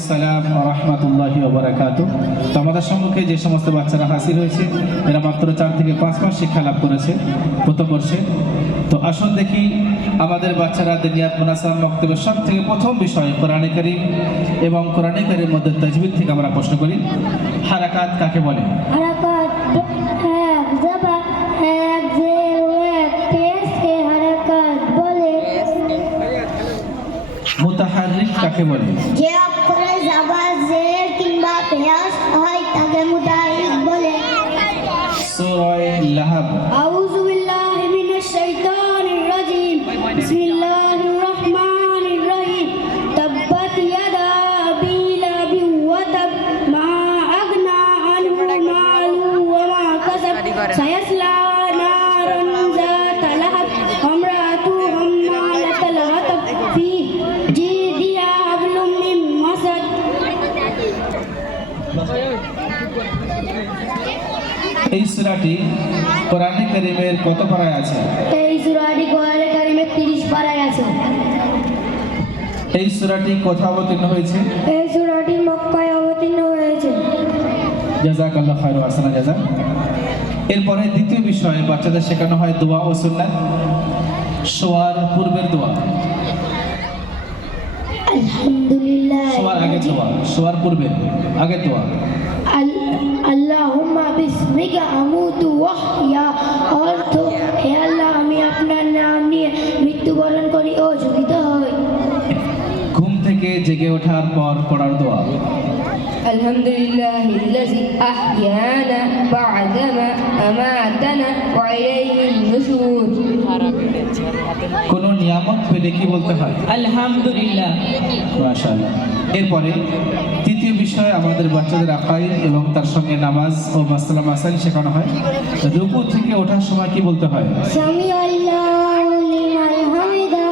আসসালাম ওয়া রাহমাতুল্লাহি ওয়া বারাকাতুহু। তো আমাদের সম্মুখে যে সমস্ত বাচ্চারা হাজির হয়েছে এরা মাত্র 4 থেকে 5 মাস শিক্ষা লাভ করেছে প্রথম বর্ষে। তো আসুন দেখি আমাদের বাচ্চারা দিনিয়াত মুনাসাব মক্তবের সব থেকে প্রথম বিষয় কোরআনে কারীম এবং কোরআনে কারীমের মধ্যে তাজবিদ থেকে আমরা প্রশ্ন করি, হারাকাত কাকে বলে? হারাকাত এক জবা এক জের এক পেশকে হারাকাত বলে। মুতাহাররিক কাকে বলে? যে অক্ষরে জবা জের কিংবা পেশ হয় তাকে মুতাহাররিক বলে। সূরা লাহাব। আউযু বিল্লাহি মিনাশ শাইতানির রাজিম। বিসমিল্লাহির রহমানির রহিম। তাব্বাত ইয়াদা আবি লাহাবিন ওয়া তাব মা আগনা আনহু মালুহু ওয়া মা কাসাব সায়াসলা নারান যাতা লাহাব ওয়ামরাতুহু হাম্মালাতাল হাতাব ফি জিদিহা হাবলুম মিন মাসাদ। এই সূরাটি কোরআনে কারীমের কত পারায় আছে? এই সূরাটি কোরআনে কারীমের 30 পারায় আছে। এই সূরাটি কোথায় অবতীর্ণ হয়েছে? এই সূরাটি মক্কায় অবতীর্ণ হয়েছে। জাযাকাল্লাহু খায়র ওয়া আহসানা জাযা। এরপরে দ্বিতীয় বিষয় বাচ্চাদের শেখানো হয় দোয়া ও সুন্নাত। শোয়ার পূর্বের দোয়া, আলহামদুলিল্লাহ। শোয়ার আগে দোয়া, শোয়ার পূর্বে আগে দোয়া। আল্লাহুম্মা বিসমিকা আমুতু ওয়া আহইয়া। অর্থ, হে আল্লাহ আমি আপনার নাম নিয়ে মৃত্যুবরণ করি ও জীবিত হই। ঘুম থেকে জেগে ওঠার পর পড়ার দোয়া, আলহামদুলিল্লাহিল্লাযী আহইয়ানা বা'দামা আমাতানা ওয়া ইলাইহিন নুশুর। কোন নিয়ামত পেলে কি বলতে হয়? আলহামদুলিল্লাহ। মাশাআল্লাহ। এরপরে তৃতীয় বিষয় আমাদের বাচ্চাদের আকাইদ এবং তার সঙ্গে নামাজ ও মাসআলা মাসাইল শেখানো হয়। রুকু থেকে ওঠার সময় কি বলতে হয়? সামি আল্লাহু লিমান হামিদা।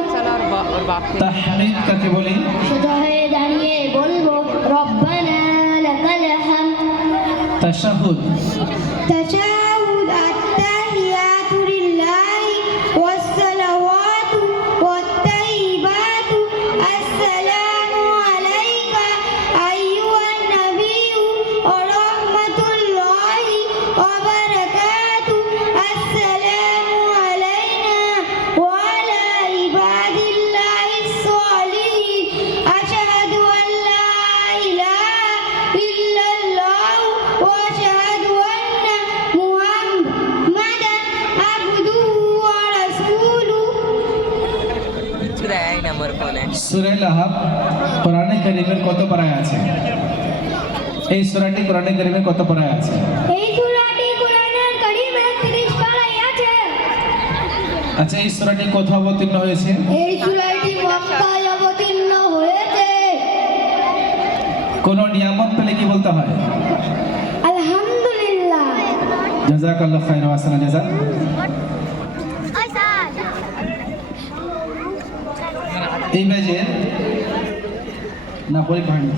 তাহমিদ কাকে বলে? সোজা হয়ে দাঁড়িয়ে বলবো রব্বানা লাকাল হামদ। তাশাহুদ, তাশাহুদ আত-তাহিয়াতু লিল্লাহি ওয়াস সালাওয়াতু ওয়াত তাইয়িবাতু আসসালামু আলাইকা আইয়ুহান নাবিয়্যু ওয়া রাহমাতুল্লাহি ওয়া বারাকাতুহু আসসালামু আলাইনা ওয়া আলা ইবাদিল্লাহিস সালিহিন আশহাদু আন লা ইলাহা ইল্লাল্লাহু ওয়া আশহাদু আন্না মুহাম্মাদান আবদুহু ওয়া রাসূলুহু। সূরা লাহাব কোরআনে কারীমের কত পারায় আছে? এই সূরাটি কোরআনে কারীমের কত পারায় আছে? এই সূরাটি কোরআনের কারীমের 30 পারায় আছে। আচ্ছা, এই সূরাটি কোথায় অবতীর্ণ হয়েছে? এই সূরাটি মক্কায় অবতীর্ণ হয়েছে। কোন নিয়ামত পেলে কি বলতে হয়? আলহামদুলিল্লাহ। জাযাকাল্লাহু খায়র ওয়া আহসানা জাযা। এই ব্যাজের না পরীক্ষা হয়নি।